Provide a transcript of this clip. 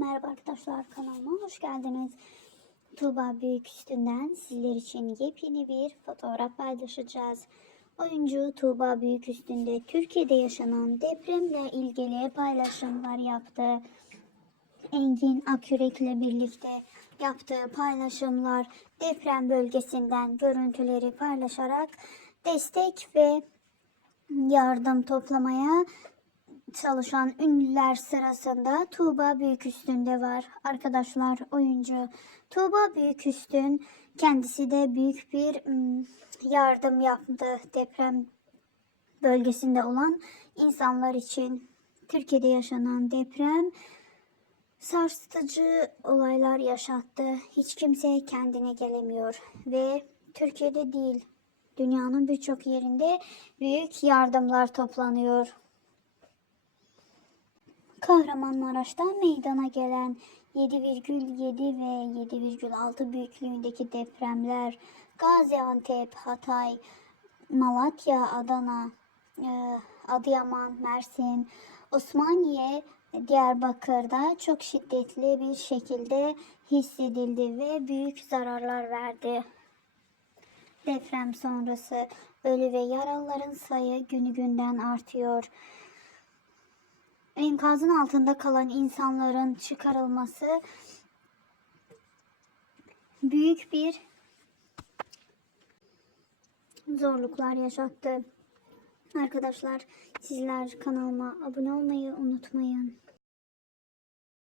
Merhaba arkadaşlar kanalıma hoş geldiniz. Tuğba Büyük Üstünden sizler için yepyeni bir fotoğraf paylaşacağız. Oyuncu Tuğba Büyük Üstünde Türkiye'de yaşanan depremle ilgili paylaşımlar yaptı. Engin Akyürek ile birlikte yaptığı paylaşımlar deprem bölgesinden görüntüleri paylaşarak destek ve yardım toplamaya çalışan ünlüler sırasında Tuğba Büyüküstün var. Arkadaşlar oyuncu Tuğba Büyüküstün kendisi de büyük bir ım, yardım yaptı deprem bölgesinde olan insanlar için. Türkiye'de yaşanan deprem sarsıcı olaylar yaşattı. Hiç kimse kendine gelemiyor ve Türkiye'de değil dünyanın birçok yerinde büyük yardımlar toplanıyor. Kahramanmaraş'ta meydana gelen 7,7 ve 7,6 büyüklüğündeki depremler Gaziantep, Hatay, Malatya, Adana, e, Adıyaman, Mersin, Osmaniye, Diyarbakır'da çok şiddetli bir şekilde hissedildi ve büyük zararlar verdi. Deprem sonrası ölü ve yaralıların sayı günü günden artıyor. Enkazın altında kalan insanların çıkarılması büyük bir zorluklar yaşattı. Arkadaşlar sizler kanalıma abone olmayı unutmayın.